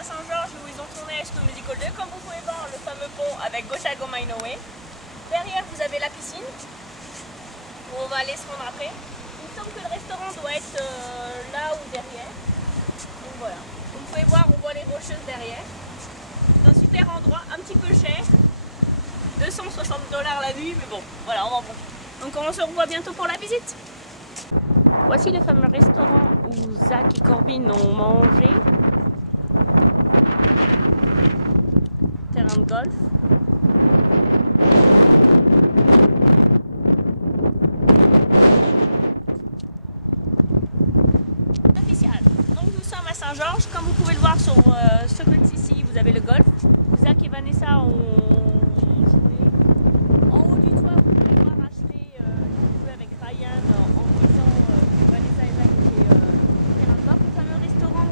à Saint-Georges où ils ont tourné High School Musical 2. Comme vous pouvez voir, le fameux pont avec Go Go My No Way. Derrière, vous avez la piscine où on va aller se rendre après. Il me semble que le restaurant doit être là ou derrière. Donc voilà. Vous pouvez voir, on voit les rocheuses derrière. C'est un super endroit, un petit peu cher. 260 $ la nuit, mais bon, voilà, on va bon. Donc on se revoit bientôt pour la visite. Voici le fameux restaurant où Zach et Corbin ont mangé. Terrain de golf. Officiel. Donc nous sommes à Saint-Georges. Comme vous pouvez le voir sur ce côté-ci, vous avez le golf. Zach et Vanessa ont joué en haut du toit. Vous pouvez voir Ashley jouer avec Ryan en disant Vanessa et Zach et terrain de golf. Le fameux restaurant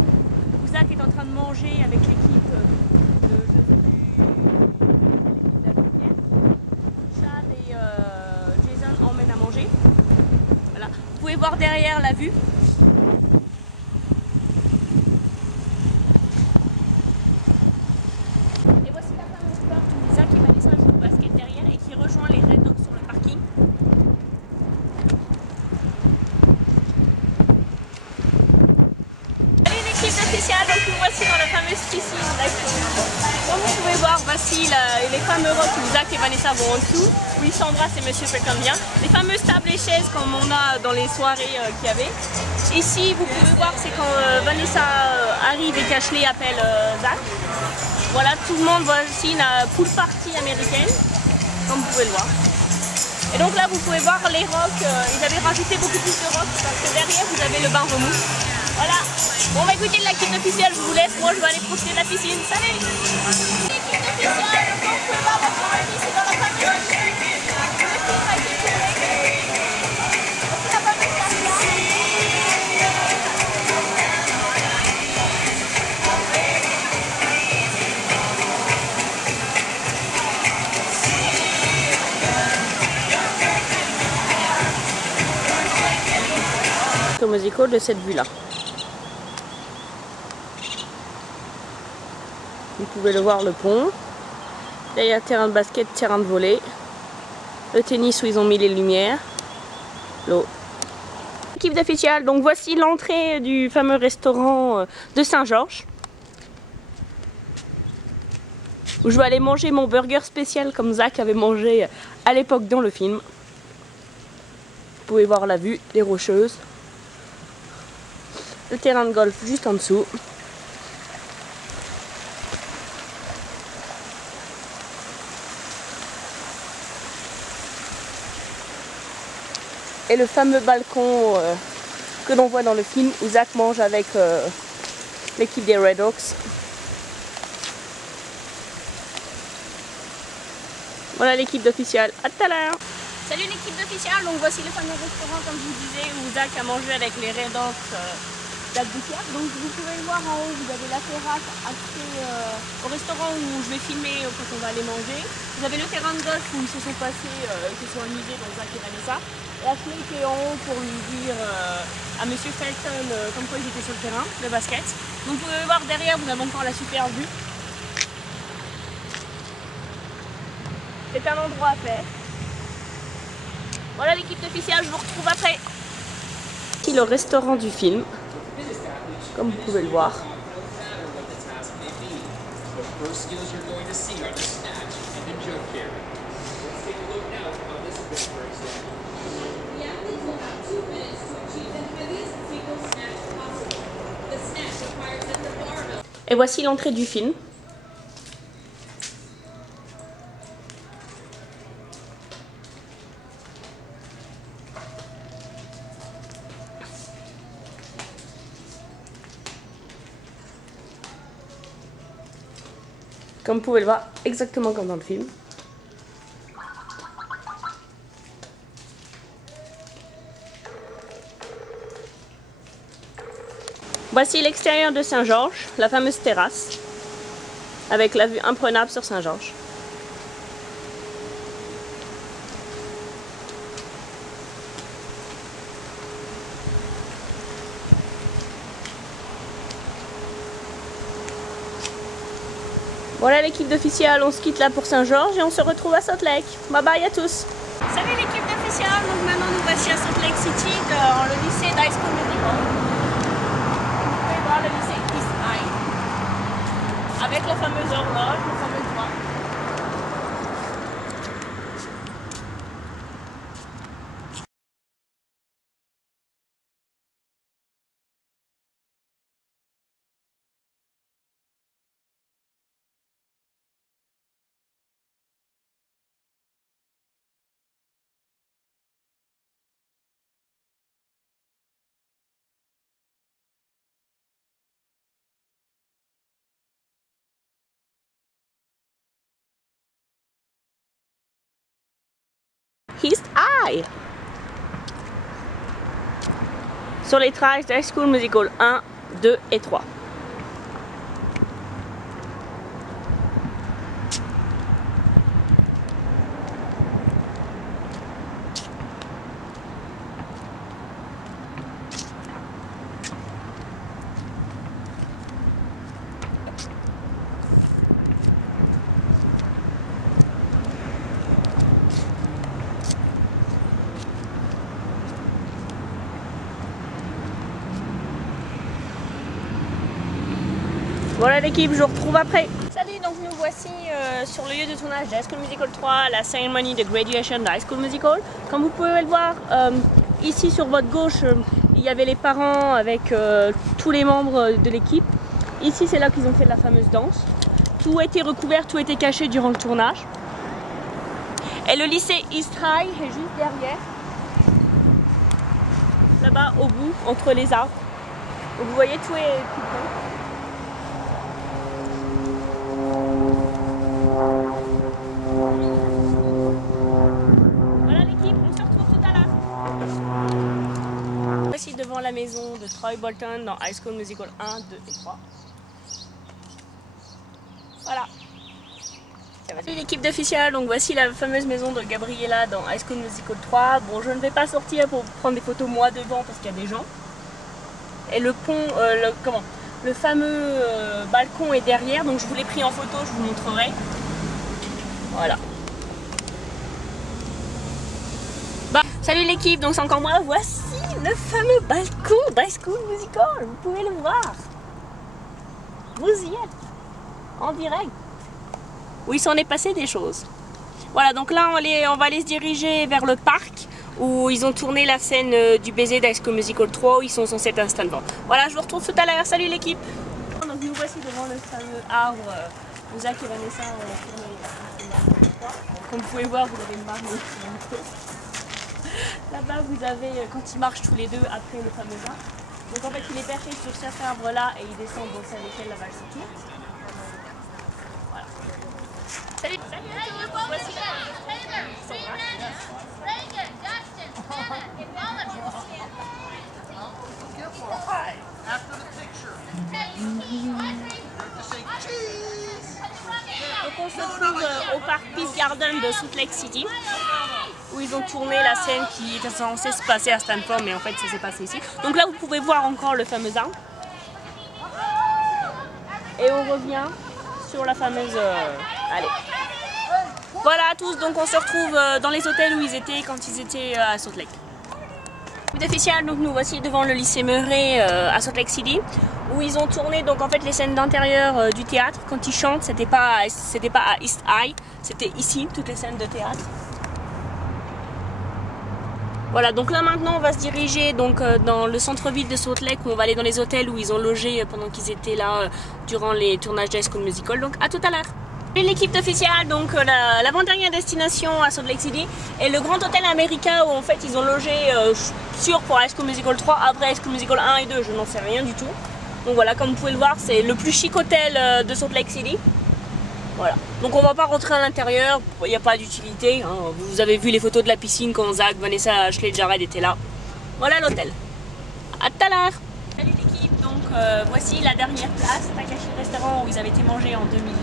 où Zach est en train de manger avec l'équipe de Chad et Jason emmènent à manger. Voilà. Vous pouvez voir derrière la vue. Et voici la fameuse porte où Zach et Vanessa jouent au basket derrière et qui rejoint les Red Dogs sur le parking. Salut l'équipe officielle, donc nous voici dans la fameuse piscine. Comme vous pouvez voir, voici les fameux rocs où Zach et Vanessa vont en dessous, où ils s'embrassent et Monsieur fait comme bien. Les fameuses tables et chaises comme on a dans les soirées qu'il y avait. Ici, vous pouvez voir, c'est quand Vanessa arrive et qu'Ashley appelle Zach. Voilà, tout le monde voit aussi une pool party américaine, comme vous pouvez le voir. Et donc là, vous pouvez voir les rocs, ils avaient rajouté beaucoup plus de rocs parce que derrière, vous avez le bain remous. Voilà. Bon, bah écoutez, la kit officielle, je vous laisse. Moi, je vais aller profiter de la piscine. Salut! L'équipe officielle, donc vous pouvez voir votre famille, c'est dans la fameuse piscine. Le film a été tourné. C'est la fameuse piscine. Musical de cette vue-là. Vous pouvez le voir, le pont. Derrière, terrain de basket, terrain de volley. Le tennis où ils ont mis les lumières. L'eau. Équipe d'official, donc voici l'entrée du fameux restaurant de Saint-Georges. Où je vais aller manger mon burger spécial comme Zach avait mangé à l'époque dans le film. Vous pouvez voir la vue, les rocheuses. Le terrain de golf juste en dessous. Et le fameux balcon que l'on voit dans le film où Zach mange avec l'équipe des Red Hawks. Voilà l'équipe d'official. À tout à l'heure. Salut l'équipe d'official. Donc voici le fameux restaurant comme je vous disais où Zach a mangé avec les Red Hawks. Donc vous pouvez le voir en haut, vous avez la terrasse accès au restaurant où je vais filmer quand on va aller manger. Vous avez le terrain de golf où ils se sont passés, ils se sont amusés, donc Zach et Vanessa. Et Ashley qui est en haut pour lui dire à Monsieur Felton comme quoi ils étaient sur le terrain de basket. Donc vous pouvez voir derrière, vous avez encore la super vue. C'est un endroit à faire. Voilà l'équipe officielle, je vous retrouve après. Ici le restaurant du film. Comme vous pouvez le voir. Et voici l'entrée du film. Comme vous pouvez le voir, exactement comme dans le film. Voici l'extérieur de Saint-Georges, la fameuse terrasse, avec la vue imprenable sur Saint-Georges. Voilà l'équipe d'official, on se quitte là pour Saint-Georges et on se retrouve à Salt Lake. Bye bye à tous. Salut l'équipe d'official, donc maintenant nous voici à Salt Lake City dans le lycée d'High School Musical. Vous pouvez voir le lycée East High avec la fameuse horloge, le fameux droit. East High sur les tracks d'High School Musical 1, 2 et 3. Voilà l'équipe, je vous retrouve après. Salut, donc nous voici sur le lieu de tournage d'High School Musical 3, la cérémonie de graduation d'High School Musical. Comme vous pouvez le voir, ici sur votre gauche, il y avait les parents avec tous les membres de l'équipe. Ici, c'est là qu'ils ont fait la fameuse danse. Tout a été recouvert, tout a été caché durant le tournage. Et le lycée East High est juste derrière. Là-bas, au bout, entre les arbres. Donc vous voyez, tout est tout près. Voici devant la maison de Troy Bolton dans High School Musical 1, 2 et 3. Voilà. Salut l'équipe d'official, donc voici la fameuse maison de Gabriella dans High School Musical 3. Bon, je ne vais pas sortir pour prendre des photos moi devant parce qu'il y a des gens. Et le pont, le fameux balcon est derrière, donc je vous l'ai pris en photo, je vous montrerai. Voilà. Bah, salut l'équipe, donc c'est encore moi, voici le fameux balcon d'High School Musical, vous pouvez le voir. Vous y êtes, en direct. Où il s'en est passé des choses. Voilà, donc là on va aller se diriger vers le parc où ils ont tourné la scène du baiser d'High School Musical 3 où ils sont censés être instantanément. Voilà, je vous retrouve tout à l'heure, salut l'équipe. Donc nous voici devant le fameux arbre où Zach et Vanessa ont tourné la scène 3. Comme vous pouvez voir, vous avez une marque. Là-bas, vous avez, quand ils marchent tous les deux après le fameux arbre. Donc en fait, il est perché sur cet arbre-là et il descend dans celle laquelle la balle se tourne. Voilà. Salut, salut à tous. Voici la donc on se trouve au parc Peace Garden de Salt Lake City où ils ont tourné la scène qui était censée se passer à Stanford, mais en fait ça s'est passé ici. Donc là vous pouvez voir encore le fameux arbre. Et on revient sur la fameuse... allez. Voilà à tous, donc on se retrouve dans les hôtels où ils étaient quand ils étaient à Salt Lake. Officiel, donc nous voici devant le lycée Murray à Salt Lake City où ils ont tourné donc en fait les scènes d'intérieur du théâtre. Quand ils chantent, c'était pas à East High, c'était ici toutes les scènes de théâtre. Voilà, donc là maintenant on va se diriger donc dans le centre-ville de Salt Lake où on va aller dans les hôtels où ils ont logé pendant qu'ils étaient là durant les tournages d'High School Musical. Donc à tout à l'heure. L'équipe officielle, donc l'avant-dernière destination à Salt Lake City est le Grand Hôtel America où en fait ils ont logé sûr pour High School Musical 3, après High School Musical 1 et 2, je n'en sais rien du tout. Donc voilà, comme vous pouvez le voir, c'est le plus chic hôtel de Salt Lake City. Voilà, donc on va pas rentrer à l'intérieur, il n'y a pas d'utilité, hein. Vous avez vu les photos de la piscine quand Zach, Vanessa, Ashley et Jared étaient là. Voilà l'hôtel. À tout à l'heure. Salut l'équipe, donc voici la dernière place, Takashi Restaurant où ils avaient été mangés en 2008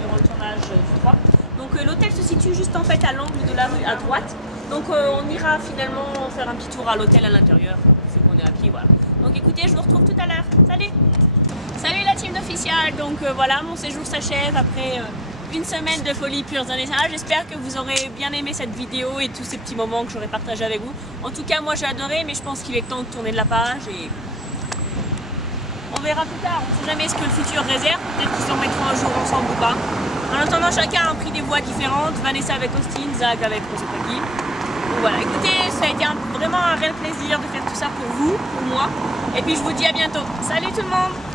durant le tournage du 3. Donc l'hôtel se situe juste en fait à l'angle de la rue à droite. Donc on ira finalement faire un petit tour à l'hôtel à l'intérieur, vu qu'on est à pied, voilà. Donc écoutez, je vous retrouve tout à l'heure. Salut! Salut la team de officiel. Donc voilà, mon séjour s'achève après une semaine de folie pure Vanessa. J'espère que vous aurez bien aimé cette vidéo et tous ces petits moments que j'aurai partagé avec vous. En tout cas, moi j'ai adoré, mais je pense qu'il est temps de tourner de la page et on verra plus tard. On ne sait jamais ce que le futur réserve. Peut-être qu'ils en mettront un jour ensemble ou pas. En attendant, chacun a pris des voies différentes. Vanessa avec Austin, Zach avec Rosepaki. Donc voilà, écoutez, ça a été vraiment un réel plaisir de faire tout ça pour vous, pour moi. Et puis je vous dis à bientôt. Salut tout le monde!